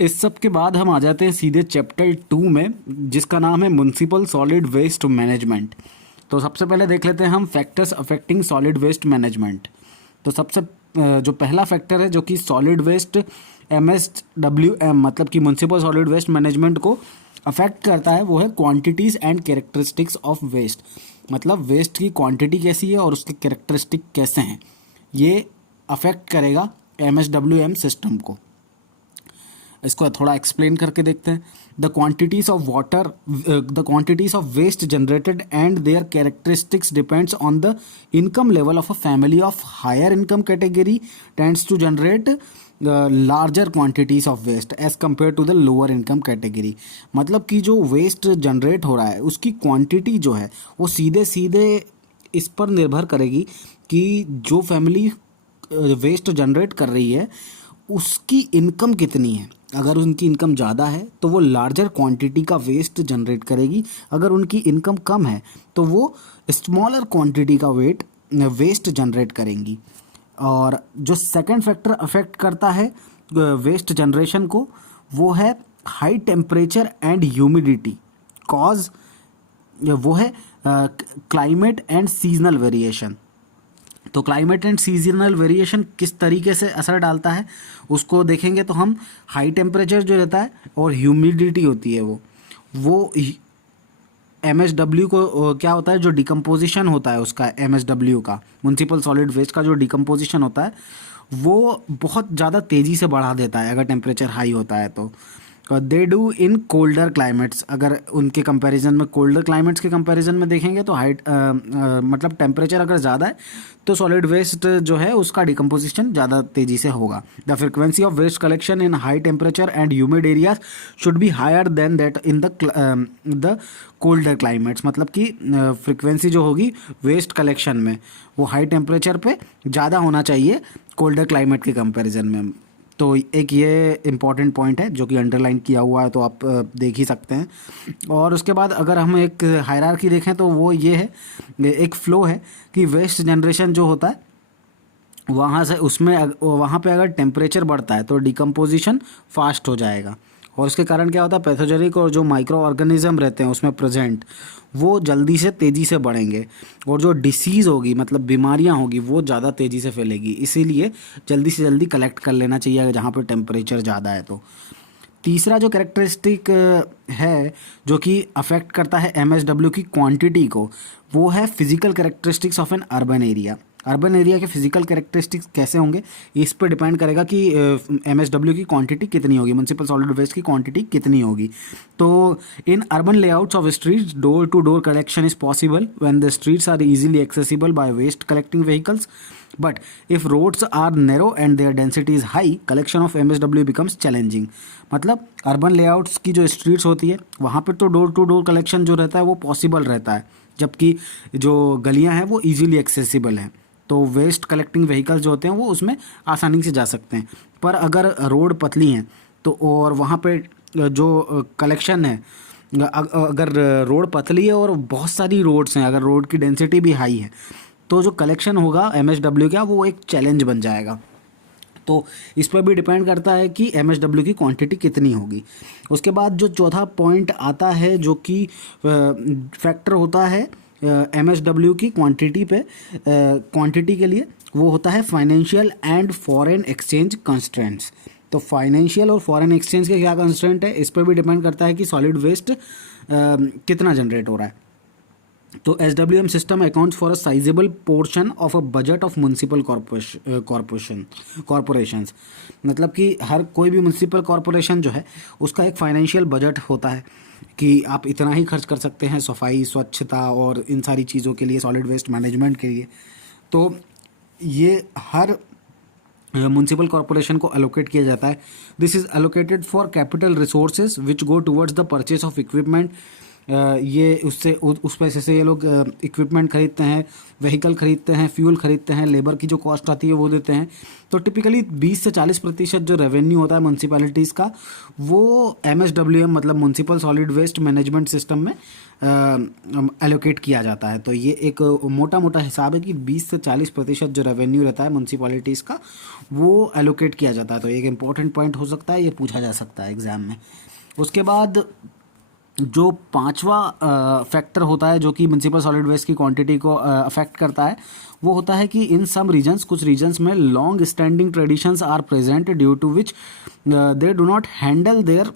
इस सब के बाद हम आ जाते हैं सीधे चैप्टर 2 में, जिसका नाम है म्युनिसिपल सॉलिड वेस्ट मैनेजमेंट। तो सबसे पहले देख लेते हैं हम factors affecting solid waste management. तो सबसे जो पहला फैक्टर है जो कि सॉलिड वेस्ट MSWM मतलब कि म्युनिसिपल सॉलिड वेस्ट मैनेजमेंट को अफेक्ट करता है, वो है quantities and characteristics of waste. मतलब वेस्ट की क्वांटिटी कैसी है और उसके कैरेक्टरिस्टिक कैसे हैं, ये अफेक्ट करेगा MSWM सिस्टम को। इसको थोड़ा एक्सप्लेन करके देखते हैं। The quantities of water, the quantities of waste generated and their characteristics depends on the income level of a family of higher income category tends to generate larger quantities of waste as compare to the lower income category. मतलब कि जो waste generate हो रहा है उसकी quantity जो है वो सीधे सीधे इस पर निर्भर करेगी कि जो फैमिली वेस्ट जनरेट कर रही है उसकी इनकम कितनी है। अगर उनकी इनकम ज़्यादा है तो वो लार्जर क्वांटिटी का वेस्ट जनरेट करेगी, अगर उनकी इनकम कम है तो वो स्मॉलर क्वांटिटी का वेस्ट जनरेट करेंगी। और जो सेकंड फैक्टर अफेक्ट करता है वेस्ट जनरेशन को, वो है high temperature and humidity cause, वो है क्लाइमेट एंड सीजनल वेरिएशन। तो क्लाइमेट एंड सीजनल वेरिएशन किस तरीके से असर डालता है उसको देखेंगे तो हम हाई टेम्परेचर जो रहता है और ह्यूमिडिटी होती है वो MSW को क्या होता है, जो डिकम्पोजिशन होता है उसका MSW का, म्युनिसिपल सॉलिड वेस्ट का जो डिकम्पोजिशन होता है वो बहुत ज़्यादा तेज़ी से बढ़ा देता है अगर टेम्परेचर हाई होता है तो। They do in colder climates, अगर उनके कंपैरिजन में कोल्डर क्लाइमेट्स के कंपैरिजन में देखेंगे तो मतलब टेम्परेचर अगर ज़्यादा है तो सॉलिड वेस्ट जो है उसका डिकम्पोजिशन ज़्यादा तेज़ी से होगा। The frequency of waste collection in high temperature and humid areas should be higher than that in the colder climates. मतलब कि फ्रिक्वेंसी जो होगी वेस्ट कलेक्शन में वो हाई टेम्परेचर पे ज़्यादा होना चाहिए कोल्डर क्लाइमेट के कंपैरिजन में। तो एक ये इम्पॉर्टेंट पॉइंट है जो कि अंडरलाइन किया हुआ है, तो आप देख ही सकते हैं। और उसके बाद अगर हम एक हायरार्की देखें तो वो ये है, एक फ्लो है कि वेस्ट जनरेशन जो होता है वहाँ से उसमें वहाँ पे अगर टेम्परेचर बढ़ता है तो डिकम्पोजिशन फास्ट हो जाएगा, और उसके कारण क्या होता है, पैथोजेनिक और जो माइक्रो ऑर्गेनिज्म रहते हैं उसमें प्रेजेंट वो जल्दी से तेज़ी से बढ़ेंगे, और जो डिसीज़ होगी मतलब बीमारियां होगी वो ज़्यादा तेज़ी से फैलेगी। इसीलिए जल्दी से जल्दी कलेक्ट कर लेना चाहिए जहाँ पर टेम्परेचर ज़्यादा है। तो तीसरा जो कैरेक्टरिस्टिक है जो कि अफेक्ट करता है MSW की क्वांटिटी को, वो है physical characteristics of N urban area. Urban area के फिजिकल कैरेक्टरिस्टिक्स कैसे होंगे इस पर डिपेंड करेगा कि MSW की क्वांटिटी कितनी होगी, म्युनिसिपल सॉलिड वेस्ट की क्वांटिटी कितनी होगी। तो in urban layouts of streets door to door collection is possible when the streets are easily accessible by waste collecting vehicles, but if roads are narrow and their density is high collection of MSW becomes challenging. मतलब urban layouts की जो streets होती है वहाँ पर तो door to door collection जो रहता है वो पॉसिबल रहता है, जबकि जो गलियाँ हैं वो ईजिली एक्सेसिबल हैं, तो वेस्ट कलेक्टिंग व्हीकल्स जो होते हैं वो उसमें आसानी से जा सकते हैं। पर अगर रोड पतली हैं तो और वहाँ पे जो कलेक्शन है, अगर रोड पतली है और बहुत सारी रोड्स हैं, अगर रोड की डेंसिटी भी हाई है तो जो कलेक्शन होगा MSW का वो एक चैलेंज बन जाएगा। तो इस पर भी डिपेंड करता है कि MSW की क्वांटिटी कितनी होगी। उसके बाद जो चौथा पॉइंट आता है जो कि फैक्टर होता है MSW की क्वांटिटी पे, क्वांटिटी के लिए, वो होता है financial and foreign exchange constraints. तो फाइनेंशियल और फॉरेन एक्सचेंज के क्या कंस्ट्रेंट है इस पर भी डिपेंड करता है कि सॉलिड वेस्ट कितना जनरेट हो रहा है। तो SWM system accounts for a sizeable portion of a budget of municipal corporations. मतलब कि हर कोई भी म्युनिसिपल कॉरपोरेशन जो है उसका एक फाइनेंशियल बजट होता है कि आप इतना ही खर्च कर सकते हैं सफाई, स्वच्छता और इन सारी चीज़ों के लिए, सॉलिड वेस्ट मैनेजमेंट के लिए। तो ये हर म्युनिसिपल कॉरपोरेशन को अलोकेट किया जाता है। This is allocated for capital resources which go towards the purchase of equipment ये उससे उस पैसे से ये लोग इक्विपमेंट खरीदते हैं, व्हीकल खरीदते हैं, फ्यूल खरीदते हैं, लेबर की जो कॉस्ट आती है वो देते हैं। तो टिपिकली 20 से 40% जो रेवेन्यू होता है म्यूनसिपैलिटीज़ का वो MSWM मतलब municipal solid waste management system में एलोकेट किया जाता है। तो ये एक मोटा मोटा हिसाब है कि 20 से 40% जो रेवेन्यू रहता है म्यूनसिपैलिटीज़ का वो एलोकेट किया जाता है। तो एक इम्पॉर्टेंट पॉइंट हो सकता है, ये पूछा जा सकता है एग्ज़ाम में। उसके बाद जो पांचवा फैक्टर होता है जो कि म्यूनसिपल सॉलिड वेस्ट की क्वांटिटी को अफेक्ट करता है, वो होता है कि इन सम रीजन्स, कुछ रीजन्स में long standing traditions are present due to which they do not handle their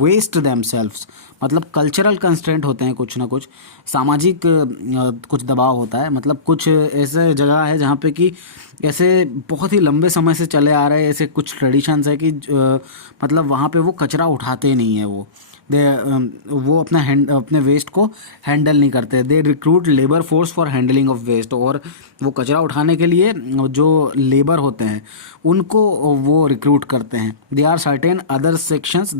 waste themselves. मतलब कल्चरल कंस्ट्रेंट होते हैं, कुछ ना कुछ सामाजिक कुछ दबाव होता है। मतलब कुछ ऐसे जगह है जहाँ पे कि ऐसे बहुत ही लंबे समय से चले आ रहे ऐसे कुछ ट्रेडिशंस है कि मतलब वहाँ पे वो कचरा उठाते नहीं है, वो अपने वेस्ट को हैंडल नहीं करते। They recruit labour force for handling of waste, और वो कचरा उठाने के लिए जो लेबर होते हैं उनको वो रिक्रूट करते हैं। They are certain other sections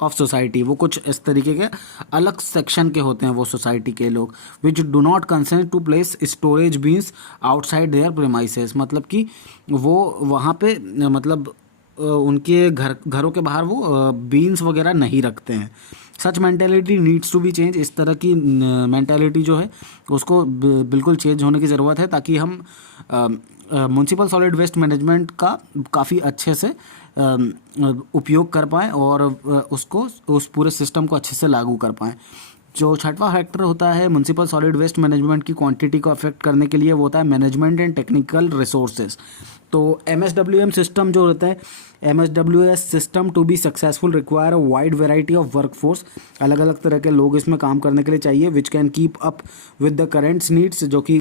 of society, वो कुछ इस तरीके के अलग सेक्शन के होते हैं वो सोसाइटी के लोग, which do not consent to place storage bins outside their premises. मतलब कि वो वहाँ पे मतलब उनके घरों के बाहर वो बीन्स वगैरह नहीं रखते हैं। Such mentality needs to be change, इस तरह की मैंटेलिटी जो है उसको बिल्कुल चेंज होने की ज़रूरत है, ताकि हम म्यूनसिपल सॉलिड वेस्ट मैनेजमेंट का काफ़ी अच्छे से उपयोग कर पाएँ और उसको उस पूरे सिस्टम को अच्छे से लागू कर पाएँ। जो छठवां फैक्टर होता है म्यूनसिपल सॉलिड वेस्ट मैनेजमेंट की क्वांटिटी को अफेक्ट करने के लिए, वो होता है मैनेजमेंट एंड टेक्निकल रिसोर्सेज। तो MSWM सिस्टम जो होता है, MSWS system to be successful require a wide variety of workforce. अलग अलग तरह के लोग इसमें काम करने के लिए चाहिए, which can keep up with the currents needs, जो कि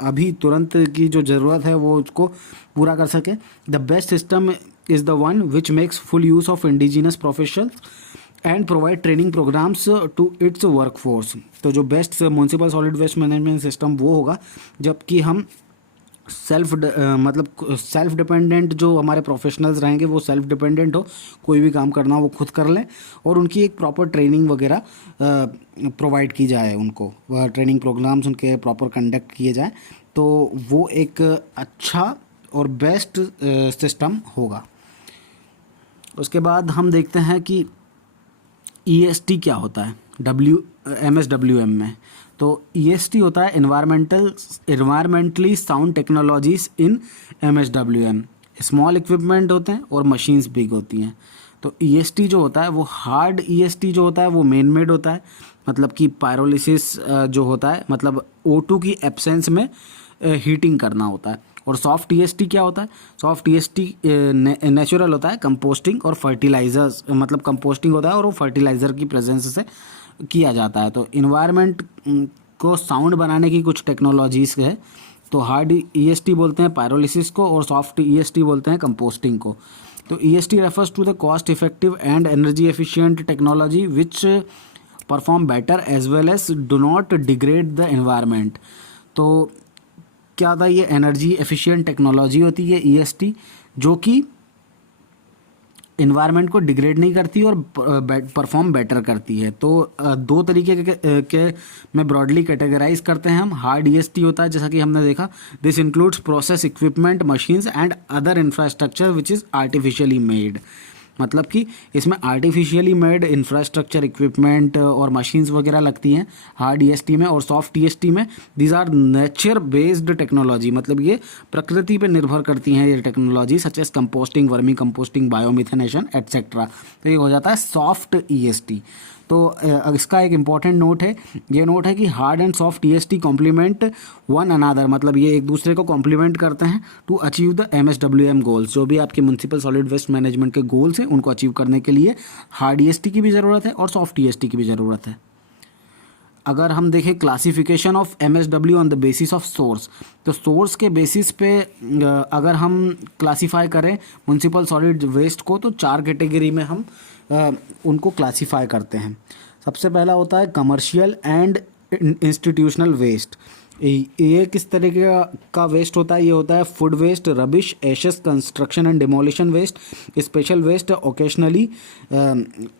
अभी तुरंत की जो ज़रूरत है वो उसको पूरा कर सके। The best system is the one which makes full use of indigenous professionals and provide training programs to its workforce. तो जो best municipal solid waste management system वो होगा जबकि हम सेल्फ डिपेंडेंट जो हमारे प्रोफेशनल्स रहेंगे वो सेल्फ डिपेंडेंट हो, कोई भी काम करना वो खुद कर लें, और उनकी एक प्रॉपर ट्रेनिंग वगैरह प्रोवाइड की जाए, उनको ट्रेनिंग प्रोग्राम्स उनके प्रॉपर कंडक्ट किए जाए, तो वो एक अच्छा और बेस्ट सिस्टम होगा। उसके बाद हम देखते हैं कि EST क्या होता है MSWM में। तो EST होता है इन्वायरमेंटली साउंड टेक्नोलॉजीज इन MSWM। स्मॉल इक्विपमेंट होते हैं और मशीन्स बिग होती हैं। तो EST जो होता है वो हार्ड EST जो होता है वो मेन मेड होता है, मतलब कि पायरोलिसिस जो होता है मतलब O2 की एब्सेंस में हीटिंग करना होता है। और सॉफ्ट EST क्या होता है? सॉफ्ट EST नेचुरल होता है, कंपोस्टिंग और फर्टिलाइजर्स, मतलब कंपोस्टिंग होता है और वो फर्टिलाइज़र की प्रेजेंस से किया जाता है। तो इन्वायरमेंट को साउंड बनाने की कुछ टेक्नोलॉजीज़ है। तो हार्ड EST बोलते हैं पायरोलिसिस को, और सॉफ्ट EST बोलते हैं कंपोस्टिंग को। तो EST refers to the cost effective and energy efficient technology which perform better as well as do not degrade the environment. तो क्या था, ये एनर्जी एफिशिएंट टेक्नोलॉजी होती है EST, जो कि इन्वायरमेंट को डिग्रेड नहीं करती और परफॉर्म बेटर करती है। तो दो तरीके के में ब्रॉडली कैटेगराइज करते हैं हम। हार्ड EST होता है जैसा कि हमने देखा, this includes process equipment machines and other infrastructure which is artificially made. मतलब कि इसमें आर्टिफिशियली मेड इंफ्रास्ट्रक्चर इक्विपमेंट और मशीन्स वगैरह लगती हैं हार्ड EST में। और सॉफ्ट EST में these are nature based technology, मतलब ये प्रकृति पे निर्भर करती हैं ये technology, such as composting, vermicomposting, biomethanation etcetera. तो ये हो जाता है सॉफ्ट EST। तो इसका एक इम्पॉर्टेंट नोट है, ये नोट है कि hard and soft EST complement one another, मतलब ये एक दूसरे को कॉम्प्लीमेंट करते हैं to achieve the MSWM goals. जो भी आपके म्यूनसिपल सॉलिड वेस्ट मैनेजमेंट के गोल्स हैं उनको अचीव करने के लिए हार्ड EST की भी ज़रूरत है और सॉफ्ट EST की भी ज़रूरत है। अगर हम देखें classification of MSW on the basis of source, तो सोर्स के बेसिस पे अगर हम क्लासीफाई करें म्यूनसिपल सॉलिड वेस्ट को, तो 4 कैटेगरी में हम उनको क्लासीफाई करते हैं। सबसे पहला होता है कमर्शियल एंड इंस्टीट्यूशनल वेस्ट। ये किस तरीके का वेस्ट होता है? ये होता है food waste, rubbish, ashes, construction and demolition waste, special waste, occasionally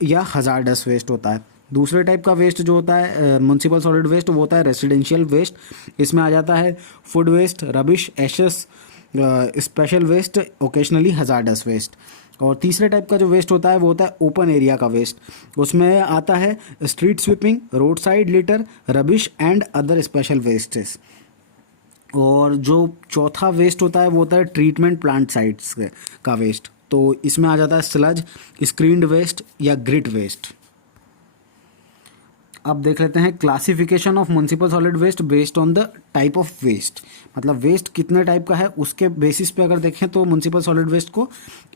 या हजार्डस वेस्ट होता है। दूसरे टाइप का वेस्ट जो होता है म्युनिसिपल सॉलिड वेस्ट, वो होता है रेसिडेंशियल वेस्ट। इसमें आ जाता है food waste, rubbish, ashes, special waste, occasionally hazardous waste. और तीसरे टाइप का जो वेस्ट होता है वो होता है ओपन एरिया का वेस्ट। उसमें आता है street sweeping, road side litter, rubbish and other special wastes. और जो चौथा वेस्ट होता है वो होता है ट्रीटमेंट प्लांट साइट्स का वेस्ट। तो इसमें आ जाता है स्लज, स्क्रीन्ड वेस्ट या ग्रिट वेस्ट। अब देख लेते हैं classification of municipal solid waste based on the type of waste. मतलब वेस्ट कितने टाइप का है उसके बेसिस पे अगर देखें तो म्युनिसिपल सॉलिड वेस्ट को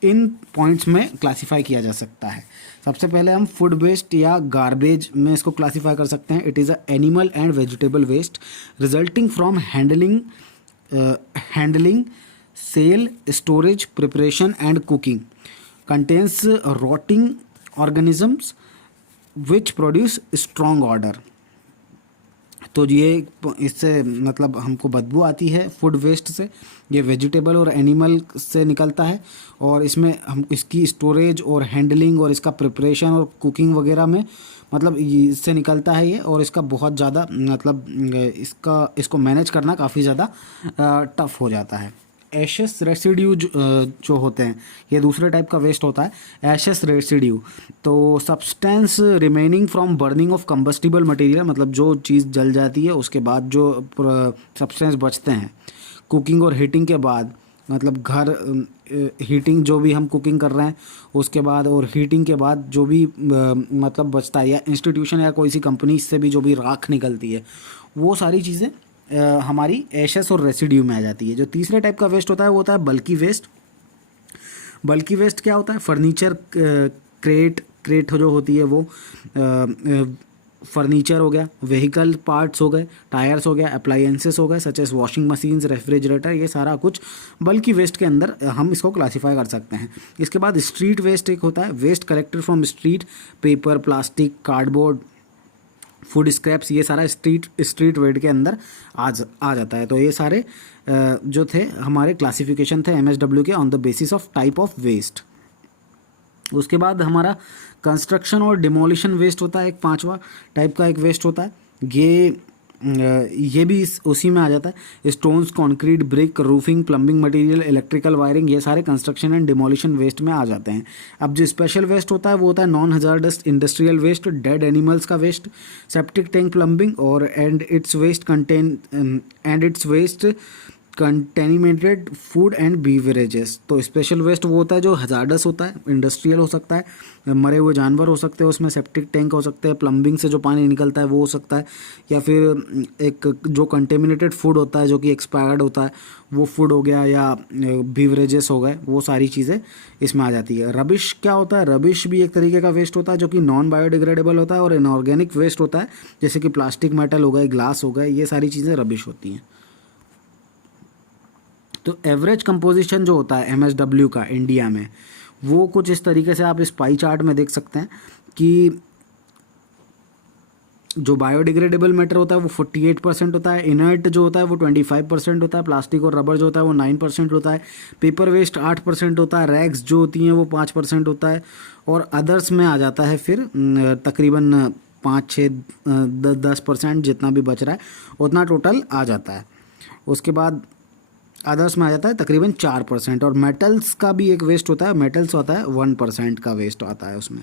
इन पॉइंट्स में क्लासीफाई किया जा सकता है। सबसे पहले हम फूड वेस्ट या गार्बेज में इसको क्लासीफाई कर सकते हैं। It is a animal and vegetable waste resulting from handling, sale, storage, preparation and cooking, contains rotting organisms which produce strong order. तो ये इससे मतलब हमको बदबू आती है फूड वेस्ट से। ये वेजिटेबल और एनिमल से निकलता है और इसमें हम इसकी स्टोरेज और हैंडलिंग और इसका प्रिपरेशन और कुकिंग वगैरह में मतलब इससे निकलता है ये। और इसका बहुत ज़्यादा मतलब इसको मैनेज करना काफ़ी ज़्यादा टफ हो जाता है। एशेस रेसिड्यू जो होते हैं ये दूसरे टाइप का वेस्ट होता है। एशेस रेसिड्यू तो substance remaining from burning of combustible material, मतलब जो चीज़ जल जाती है उसके बाद जो सब्सटेंस बचते हैं कुकिंग और हीटिंग के बाद, मतलब घर हीटिंग जो भी हम कुकिंग कर रहे हैं उसके बाद और हीटिंग के बाद जो भी मतलब बचता है, या इंस्टीट्यूशन या कोई सी कंपनी से भी जो भी राख निकलती है, वो सारी चीज़ें हमारी एशेस और रेसिड्यू में आ जाती है। जो तीसरे टाइप का वेस्ट होता है वो होता है बल्की वेस्ट। बल्की वेस्ट क्या होता है? फर्नीचर क्रेट जो होती है वो फर्नीचर हो गया, व्हीकल पार्ट्स हो गए, टायर्स हो गया, अप्लायंसेस हो गए such as washing machines, refrigerator, ये सारा कुछ बल्की वेस्ट के अंदर हम इसको क्लासीफाई कर सकते हैं। इसके बाद स्ट्रीट वेस्ट एक होता है, waste collected from street, paper, plastic, cardboard, food scraps, ये सारा स्ट्रीट वेट के अंदर आ जाता है। तो ये सारे जो थे हमारे क्लासिफिकेशन थे एमएसडब्ल्यू के on the basis of type of waste. उसके बाद हमारा कंस्ट्रक्शन और डिमोलिशन वेस्ट होता है, एक पांचवा टाइप का एक वेस्ट होता है। ये भी उसी में आ जाता है। Stones, concrete, brick, roofing, plumbing material, electrical wiring, ये सारे कंस्ट्रक्शन एंड डिमोलिशन वेस्ट में आ जाते हैं। अब जो स्पेशल वेस्ट होता है वो होता है non hazardous industrial waste, dead animals का वेस्ट, सेप्टिक टैंक प्लम्बिंग और and its waste contaminated food and beverages. तो स्पेशल वेस्ट वो होता है जो हजार्डस होता है, इंडस्ट्रियल हो सकता है, मरे हुए जानवर हो सकते हैं उसमें, सेप्टिक टैंक हो सकते हैं, प्लम्बिंग से जो पानी निकलता है वो हो सकता है, या फिर एक जो कंटेमिनेटेड फूड होता है जो कि एक्सपायर्ड होता है वो फूड हो गया, या बीवरेजेस हो गए, वो सारी चीज़ें इसमें आ जाती है। रबिश क्या होता है? रबिश भी एक तरीके का वेस्ट होता है जो कि नॉन बायोडिग्रेडेबल होता है और इनऑर्गेनिक वेस्ट होता है, जैसे कि प्लास्टिक, मेटल हो गए, ग्लास हो गए, ये सारी चीज़ें रबिश होती हैं। तो एवरेज कंपोजिशन जो होता है एमएसडब्ल्यू का इंडिया में वो कुछ इस तरीके से आप इस पाई चार्ट में देख सकते हैं कि जो बायोडिग्रेडेबल मैटर होता है वो 48% होता है, इनर्ट जो होता है वो 25% होता है, प्लास्टिक और रबर जो होता है वो 9% होता है, पेपर वेस्ट 8% होता है, रैग्स जो होती हैं वो 5% होता है, और अदर्स में आ जाता है फिर तकरीबन 5-6-10% जितना भी बच रहा है उतना टोटल आ जाता है। उसके बाद अदर्स में आ जाता है तकरीबन 4%, और मेटल्स का भी एक वेस्ट होता है, मेटल्स होता है 1% का वेस्ट आता है उसमें।